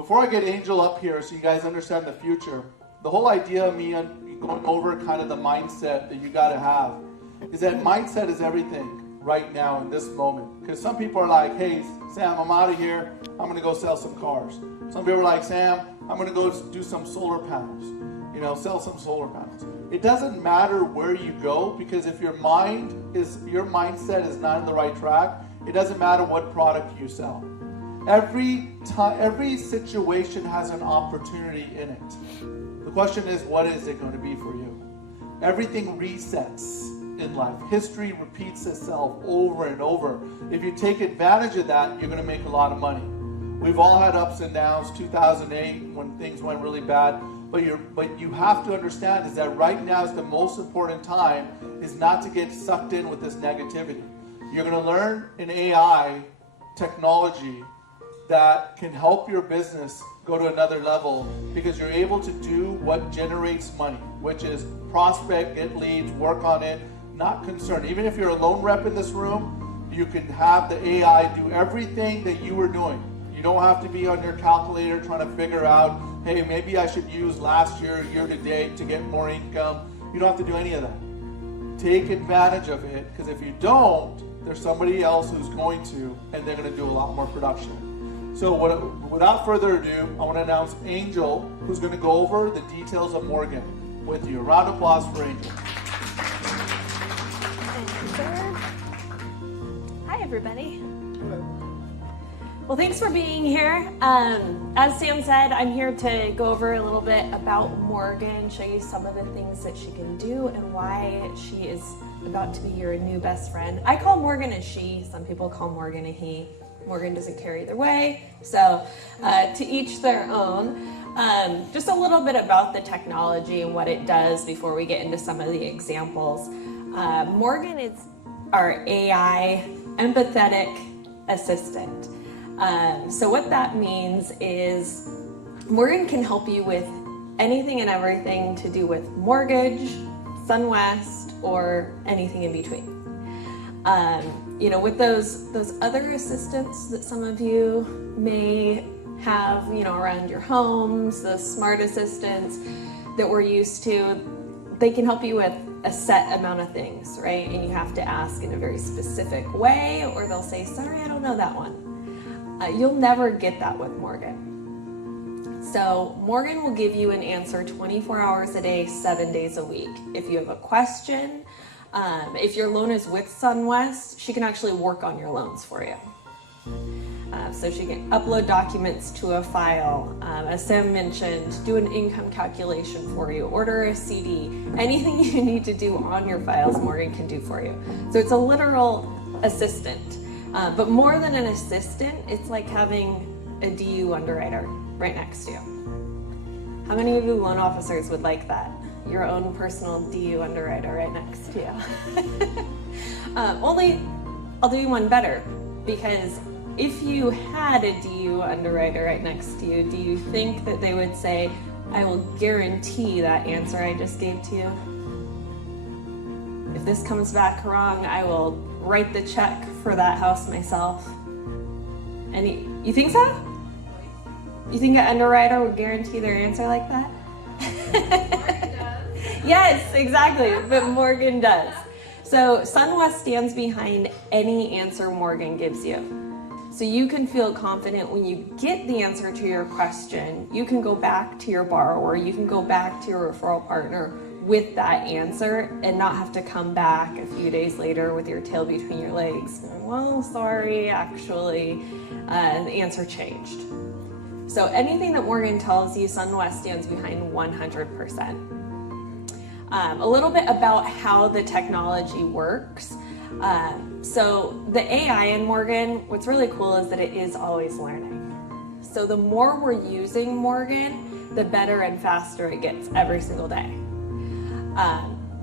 Before I get Angel up here so you guys understand the future, the whole idea of me going over kind of the mindset that you got to have is that mindset is everything right now in this moment. Because some people are like, hey, Sam, I'm out of here. I'm going to go sell some cars. Some people are like, Sam, I'm going to go do some solar panels. Sell some solar panels. It doesn't matter where you go, because if your mindset is not in the right track, it doesn't matter what product you sell. Every situation has an opportunity in it. The question is, what is it going to be for you? Everything resets in life. History repeats itself over and over. If you take advantage of that, you're going to make a lot of money. We've all had ups and downs. 2008, when things went really bad. But you have to understand is that right now is the most important time is not to get sucked in with this negativity. You're going to learn an AI technology that can help your business go to another level, because you're able to do what generates money, which is prospect, get leads, work on it, not concerned. Even if you're a loan rep in this room, you can have the AI do everything that you were doing. You don't have to be on your calculator trying to figure out, hey, maybe I should use last year to date to get more income. You don't have to do any of that. Take advantage of it, because if you don't, there's somebody else who's going to, and they're going to do a lot more production. So without further ado, I want to announce Angel, who's going to go over the details of Morgan with you. A round of applause for Angel. Thank you, sir. Hi, everybody. Hello. Well, thanks for being here. As Sam said, I'm here to go over a little bit about Morgan, show you some of the things that she can do and why she is about to be your new best friend. I call Morgan a she. Some people call Morgan a he. Morgan doesn't care either way, so to each their own. Just a little bit about the technology and what it does before we get into some of the examples. Morgan is our AI empathetic assistant. So what that means is Morgan can help you with anything and everything to do with mortgage, SunWest, or anything in between. With those other assistants that some of you may have, around your homes, the smart assistants that we're used to, they can help you with a set amount of things, right? And you have to ask in a very specific way, or they'll say, sorry, I don't know that one. You'll never get that with Morgan. So Morgan will give you an answer 24 hours a day, 7 days a week. If you have a question, if your loan is with SunWest, she can actually work on your loans for you. So she can upload documents to a file, as Sam mentioned, do an income calculation for you, order a CD, anything you need to do on your files, Morgan can do for you. So it's a literal assistant. But more than an assistant, it's like having a DU underwriter right next to you. How many of you loan officers would like that? Your own personal DU underwriter right next to you. Only, I'll do you one better, because if you had a DU underwriter right next to you, do you think that they would say, I will guarantee that answer I just gave to you? If this comes back wrong, I will write the check for that house myself. And you think so? You think an underwriter would guarantee their answer like that? Yes, exactly, but Morgan does. So SunWest stands behind any answer Morgan gives you. So you can feel confident when you get the answer to your question, you can go back to your borrower, you can go back to your referral partner with that answer and not have to come back a few days later with your tail between your legs going, well, sorry, actually, the answer changed. So anything that Morgan tells you, SunWest stands behind 100%. A little bit about how the technology works. So the AI in Morgan, what's really cool is that it is always learning. So the more we're using Morgan, the better and faster it gets every single day.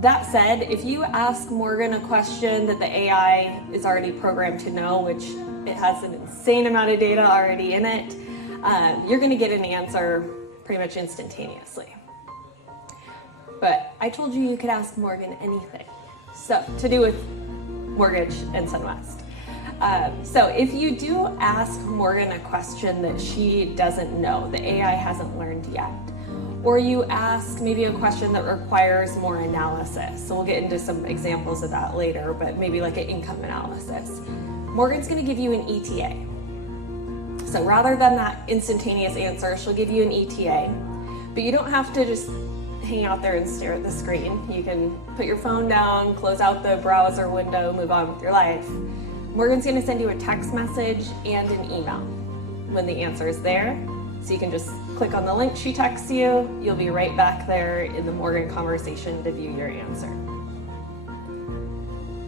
That said, if you ask Morgan a question that the AI is already programmed to know, which it has an insane amount of data already in it, you're going to get an answer pretty much instantaneously. But I told you could ask Morgan anything. So to do with mortgage and SunWest. So if you do ask Morgan a question that she doesn't know, the AI hasn't learned yet, or you ask maybe a question that requires more analysis, so we'll get into some examples of that later, but maybe like an income analysis, Morgan's going to give you an ETA. So rather than that instantaneous answer, she'll give you an ETA, but you don't have to just hang out there and stare at the screen. You can put your phone down, close out the browser window, move on with your life. Morgan's going to send you a text message and an email when the answer is there. So you can just click on the link she texts you. You'll be right back there in the Morgan conversation to view your answer.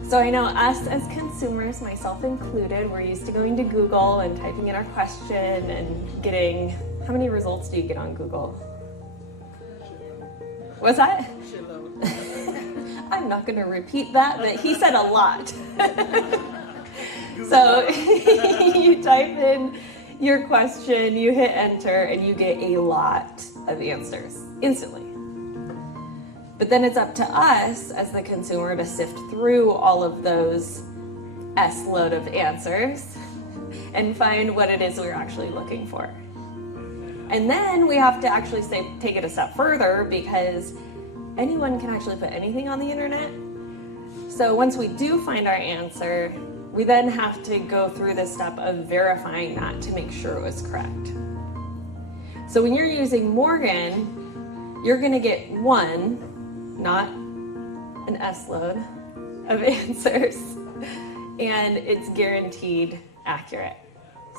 So I know us as consumers, myself included, we're used to going to Google and typing in our question and getting, how many results do you get on Google? What's that? I'm not going to repeat that, but he said a lot. So you type in your question, you hit enter, and you get a lot of answers instantly. But then it's up to us as the consumer to sift through all of those S-load of answers and find what it is we're actually looking for. And then we have to actually take it a step further, because anyone can actually put anything on the internet. So once we do find our answer, we then have to go through the step of verifying that to make sure it was correct. So when you're using Morgan, you're going to get one, not an S-load of answers, and it's guaranteed accurate.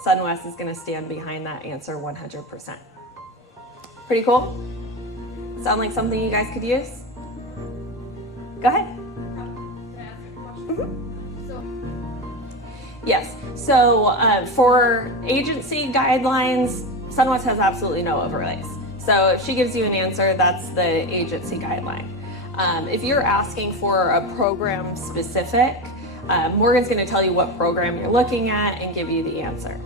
SunWest is going to stand behind that answer 100%. Pretty cool? Sound like something you guys could use? Go ahead. Can I ask a question? Yes. So for agency guidelines, SunWest has absolutely no overlays. So if she gives you an answer, that's the agency guideline. If you're asking for a program specific, Morgan's going to tell you what program you're looking at and give you the answer.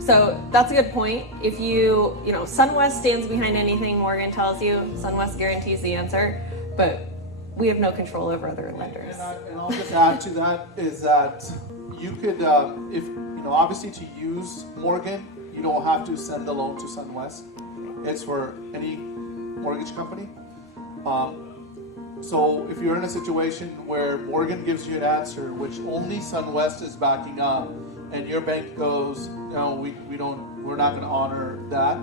So that's a good point. If SunWest stands behind anything Morgan tells you, SunWest guarantees the answer, but we have no control over other lenders. And I'll just add to that is that you could, obviously to use Morgan, you don't have to send the loan to SunWest. It's for any mortgage company. So if you're in a situation where Morgan gives you an answer which only SunWest is backing up, and your bank goes, no, we're not going to honor that,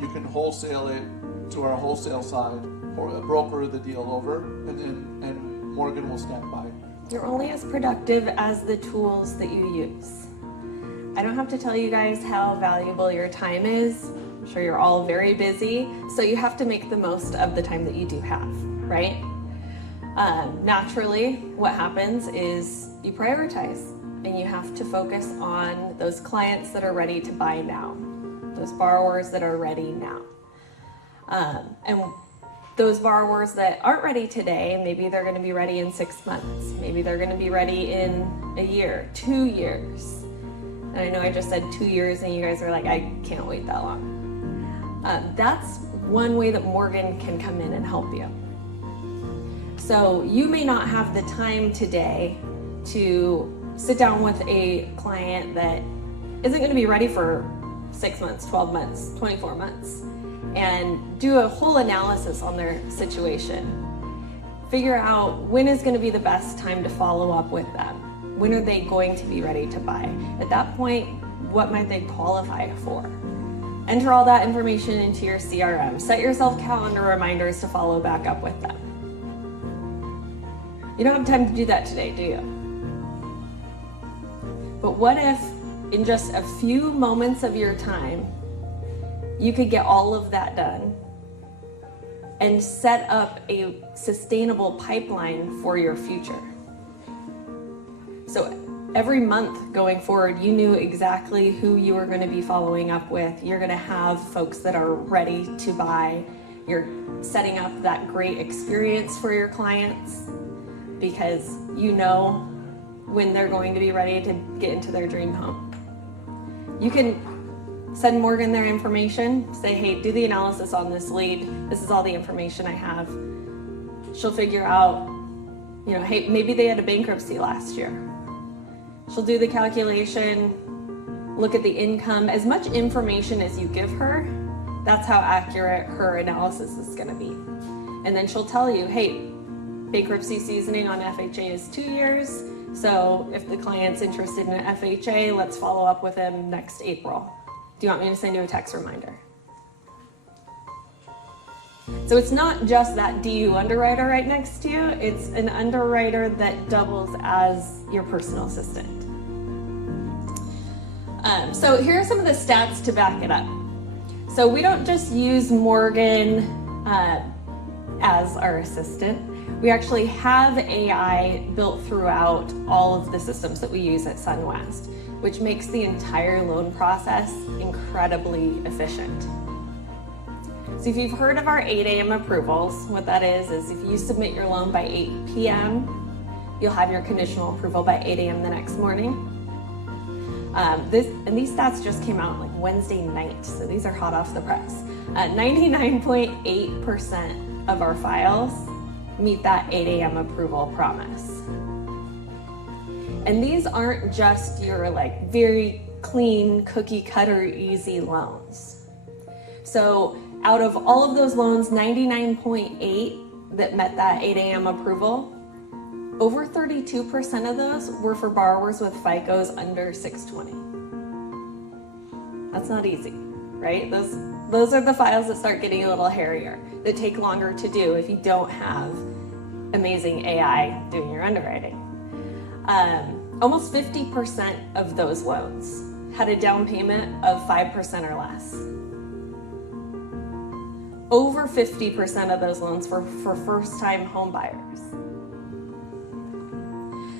you can wholesale it to our wholesale side or broker the deal over, and Morgan will stand by. You're only as productive as the tools that you use. I don't have to tell you guys how valuable your time is. I'm sure you're all very busy, so you have to make the most of the time that you do have, right? Naturally, what happens is you prioritize, and you have to focus on those clients that are ready to buy now, those borrowers that are ready now. And those borrowers that aren't ready today, maybe they're going to be ready in 6 months. Maybe they're going to be ready in a year, 2 years. And I know I just said 2 years, and you guys are like, I can't wait that long. That's one way that Morgan can come in and help you. So you may not have the time today to sit down with a client that isn't going to be ready for 6 months, 12 months, 24 months, and do a whole analysis on their situation. Figure out when is going to be the best time to follow up with them. When are they going to be ready to buy? At that point, what might they qualify for? Enter all that information into your CRM. Set yourself calendar reminders to follow back up with them. You don't have time to do that today, do you? But what if in just a few moments of your time, you could get all of that done and set up a sustainable pipeline for your future? So every month going forward, you knew exactly who you were going to be following up with. You're going to have folks that are ready to buy. You're setting up that great experience for your clients because you know when they're going to be ready to get into their dream home. You can send Morgan their information, say, hey, do the analysis on this lead. This is all the information I have. She'll figure out, hey, maybe they had a bankruptcy last year. She'll do the calculation, look at the income, as much information as you give her, that's how accurate her analysis is going to be. And then she'll tell you, hey, bankruptcy seasoning on FHA is 2 years, so if the client's interested in an FHA, let's follow up with him next April. Do you want me to send you a text reminder? So it's not just that DU underwriter right next to you, it's an underwriter that doubles as your personal assistant. So here are some of the stats to back it up. So we don't just use Morgan as our assistant. We actually have AI built throughout all of the systems that we use at SunWest, which makes the entire loan process incredibly efficient. So if you've heard of our 8 a.m. approvals, what that is if you submit your loan by 8 p.m., you'll have your conditional approval by 8 a.m. the next morning. These stats just came out like Wednesday night, so these are hot off the press. 99.8% of our files meet that 8 a.m. approval promise. And these aren't just your like very clean, cookie cutter, easy loans. So out of all of those loans, 99.8 that met that 8 a.m. approval, over 32% of those were for borrowers with FICOs under 620. That's not easy, right? Those are the files that start getting a little hairier, that take longer to do if you don't have amazing AI doing your underwriting. Almost 50% of those loans had a down payment of 5% or less. Over 50% of those loans were for first-time home buyers.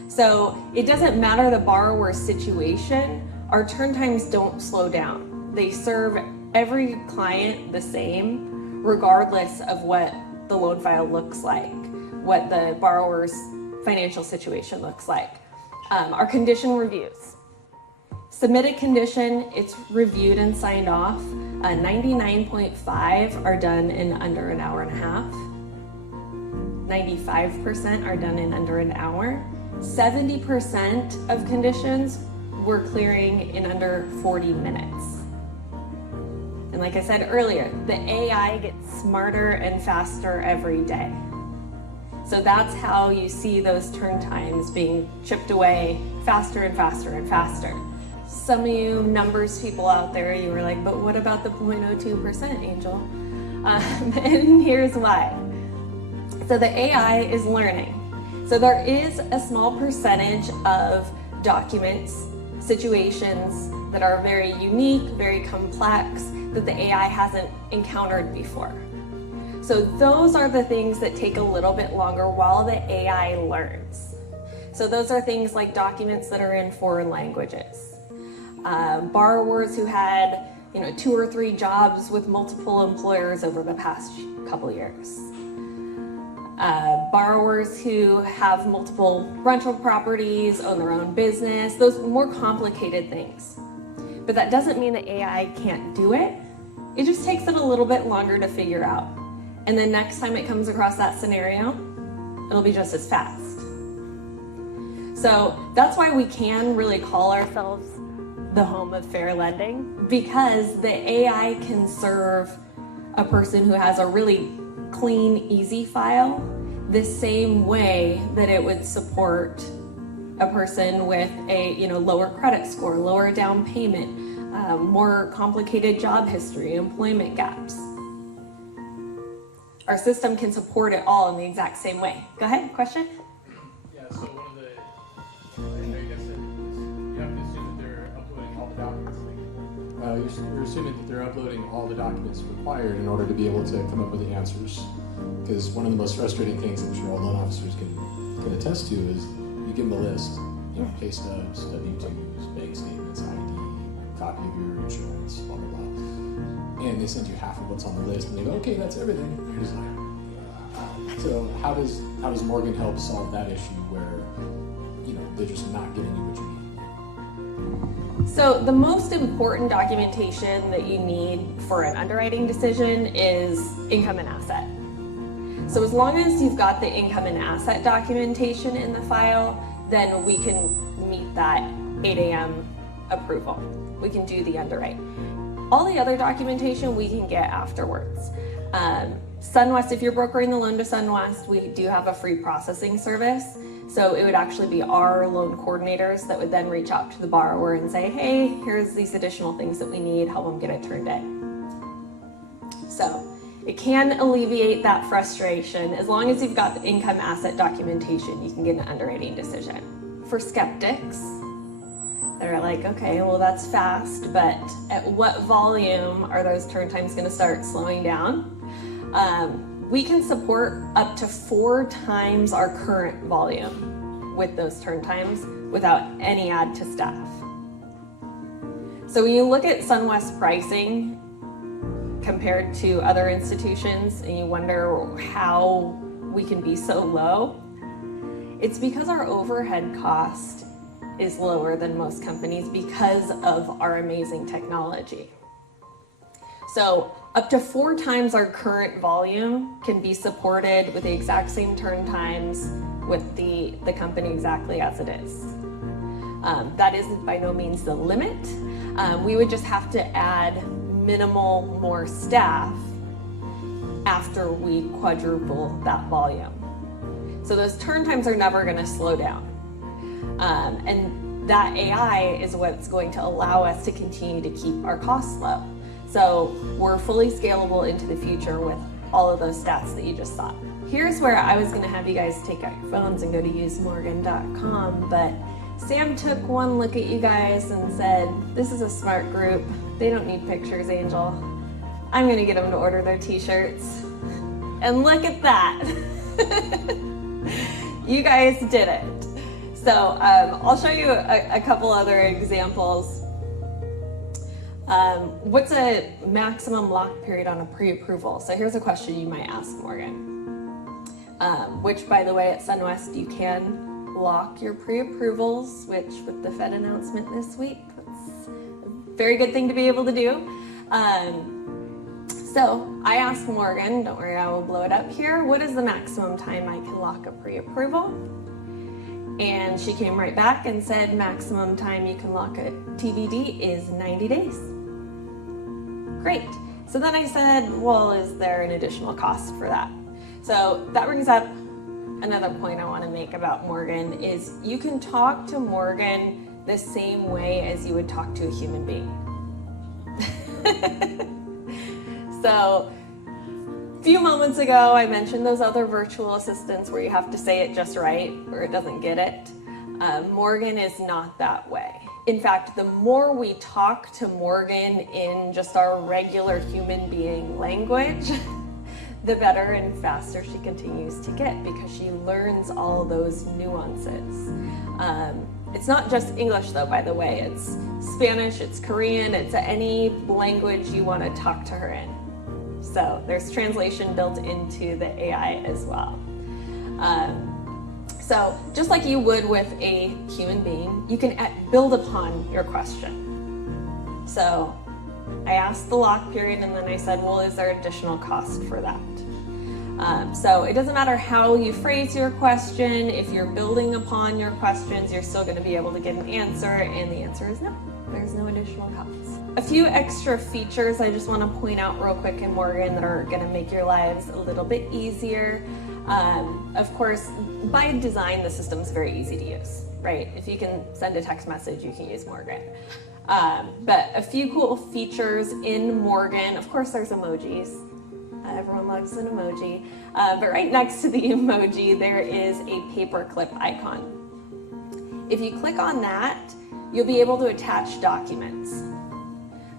So it doesn't matter the borrower's situation, our turn times don't slow down. They serve every client the same, regardless of what the loan file looks like, what the borrower's financial situation looks like. Our condition reviews. Submit a condition, it's reviewed and signed off. 99.5 are done in under an hour and a half. 95% are done in under an hour. 70% of conditions we're clearing in under 40 minutes. And like I said earlier, the AI gets smarter and faster every day. So that's how you see those turn times being chipped away faster and faster and faster. Some of you numbers people out there, you were like, but what about the 0.02%, Angel? And here's why. So the AI is learning. So there is a small percentage of documents, situations that are very unique, very complex, that the AI hasn't encountered before. So those are the things that take a little bit longer while the AI learns. So those are things like documents that are in foreign languages. Borrowers who had 2 or 3 jobs with multiple employers over the past couple years. Borrowers who have multiple rental properties, own their own business, those more complicated things. But that doesn't mean the AI can't do it. It just takes it a little bit longer to figure out. And then next time it comes across that scenario, it'll be just as fast. So that's why we can really call ourselves the home of fair lending, because the AI can serve a person who has a really clean, easy file the same way that it would support a person with a lower credit score, lower down payment, more complicated job history, employment gaps. Our system can support it all in the exact same way. Go ahead, question? Yeah, so one of the, I know you guys said you have to assume that they're uploading all the documents. You're assuming that they're uploading all the documents required in order to be able to come up with the answers. Because one of the most frustrating things I'm sure all loan officers can attest to is you give them a list, pay stubs, W-2s, bank statements, ID, copy of your insurance, blah, blah, blah. And they send you half of what's on the list, and they go, okay, that's everything. And you're just like, so how does Morgan help solve that issue where, they're just not giving you what you need? So the most important documentation that you need for an underwriting decision is income and asset. So as long as you've got the income and asset documentation in the file, then we can meet that 8 a.m. approval. We can do the underwrite. All the other documentation we can get afterwards. SunWest, if you're brokering the loan to SunWest, we do have a free processing service. So it would actually be our loan coordinators that would then reach out to the borrower and say, hey, here's these additional things that we need, help them get it turned in. So it can alleviate that frustration. As long as you've got the income asset documentation, you can get an underwriting decision. For skeptics, they're like, okay, well that's fast, but at what volume are those turn times gonna start slowing down? We can support up to 4 times our current volume with those turn times without any add to staff. So when you look at SunWest pricing compared to other institutions and you wonder how we can be so low, it's because our overhead cost is lower than most companies because of our amazing technology. So up to 4 times our current volume can be supported with the exact same turn times with the company exactly as it is. That is by no means the limit. We would just have to add minimal more staff after we quadruple that volume. So those turn times are never going to slow down. And that AI is what's going to allow us to continue to keep our costs low. So we're fully scalable into the future with all of those stats that you just saw. Here's where I was gonna have you guys take out your phones and go to usemorgan.com, but Sam took one look at you guys and said, this is a smart group. They don't need pictures, Angel. I'm gonna get them to order their t-shirts. And look at that. You guys did it. So I'll show you a couple other examples. What's a maximum lock period on a pre-approval? So here's a question you might ask Morgan. Which, by the way, at SunWest, you can lock your pre-approvals, which with the Fed announcement this week, that's a very good thing to be able to do. So I asked Morgan, don't worry, I will blow it up here, what is the maximum time I can lock a pre-approval? And she came right back and said maximum time you can lock a TBD is 90 days. Great. So then I said, well, is there an additional cost for that? So that brings up another point I want to make about Morgan is you can talk to Morgan the same way as you would talk to a human being. So a few moments ago, I mentioned those other virtual assistants where you have to say it just right or it doesn't get it. Morgan is not that way. In fact, the more we talk to Morgan in just our regular human being language, the better and faster she continues to get because she learns all those nuances. It's not just English though, by the way. It's Spanish, it's Korean, it's any language you want to talk to her in. So there's translation built into the AI as well. So just like you would with a human being, you can build upon your question. So I asked the lock period and then I said, well, is there additional cost for that? So it doesn't matter how you phrase your question, if you're building upon your questions, you're still going to be able to get an answer, and the answer is no, there's no additional cost. A few extra features I just want to point out real quick in Morgan that are going to make your lives a little bit easier. Of course, by design, the system's very easy to use, right? If you can send a text message, you can use Morgan. But a few cool features in Morgan, of course, there's emojis. Everyone loves an emoji. But right next to the emoji, there is a paperclip icon. If you click on that, you'll be able to attach documents.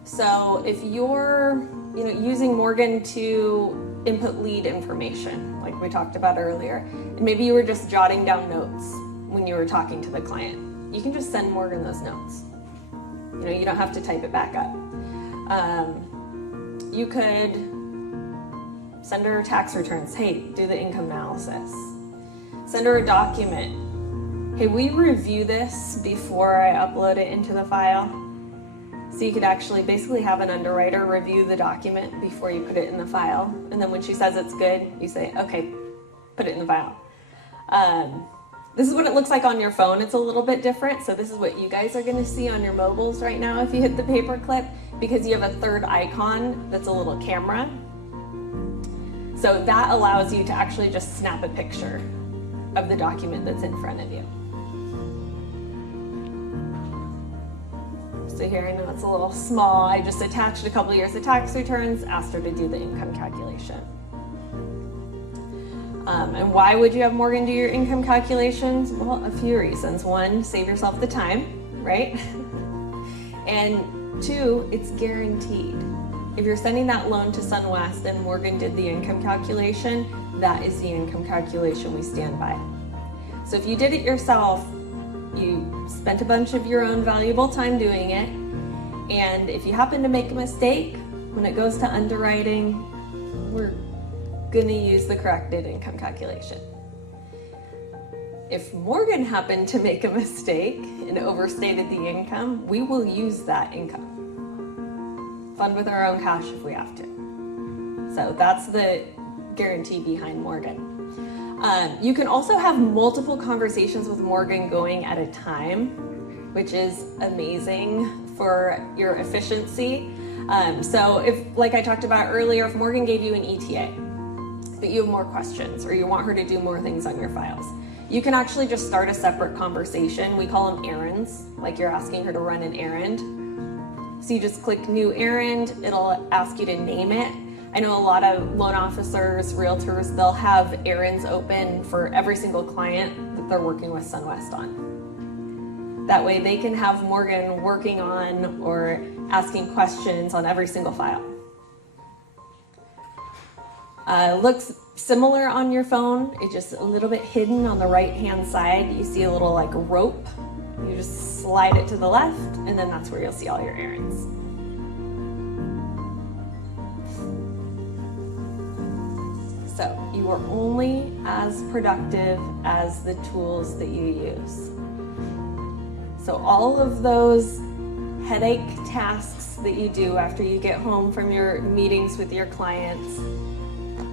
So if you're using Morgan to input lead information, like we talked about earlier, and maybe you were just jotting down notes when you were talking to the client, you can just send Morgan those notes. You don't have to type it back up. You could send her tax returns. Hey, do the income analysis. Send her a document. Hey, we review this before I upload it into the file. So you could actually basically have an underwriter review the document before you put it in the file. And then when she says it's good, you say, okay, put it in the file. This is what it looks like on your phone. It's a little bit different. So this is what you guys are going to see on your mobiles right now if you hit the paperclip, because you have a third icon that's a little camera. So that allows you to actually just snap a picture of the document that's in front of you. So here, I know it's a little small. I just attached a couple years of tax returns, asked her to do the income calculation. And why would you have Morgan do your income calculations? Well, a few reasons. One, save yourself the time, right? And two, it's guaranteed. If you're sending that loan to SunWest and Morgan did the income calculation, that is the income calculation we stand by. So if you did it yourself, you spent a bunch of your own valuable time doing it, and if you happen to make a mistake, when it goes to underwriting, we're going to use the corrected income calculation. If Morgan happened to make a mistake and overstated the income, we will use that income. Fund with our own cash if we have to. So that's the guarantee behind Morgan. You can also have multiple conversations with Morgan going at a time, which is amazing for your efficiency. So if, like I talked about earlier, if Morgan gave you an ETA, but you have more questions or you want her to do more things on your files, you can actually just start a separate conversation. We call them errands, like you're asking her to run an errand. So you just click new errand, it'll ask you to name it. I know a lot of loan officers, realtors, they'll have errands open for every single client that they're working with SunWest on. That way they can have Morgan working on or asking questions on every single file. Looks similar on your phone. It's just a little bit hidden on the right-hand side. You see a little like rope. You just slide it to the left, and then that's where you'll see all your errands. So you are only as productive as the tools that you use. So all of those headache tasks that you do after you get home from your meetings with your clients,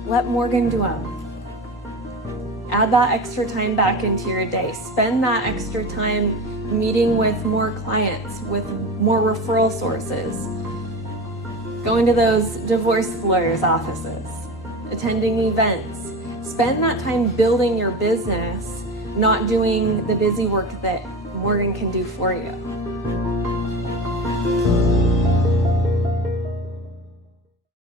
let Morgan do them. Add that extra time back into your day. Spend that extra time meeting with more clients, with more referral sources, going to those divorce lawyers' offices, attending events. Spend that time building your business, not doing the busy work that Morgan can do for you.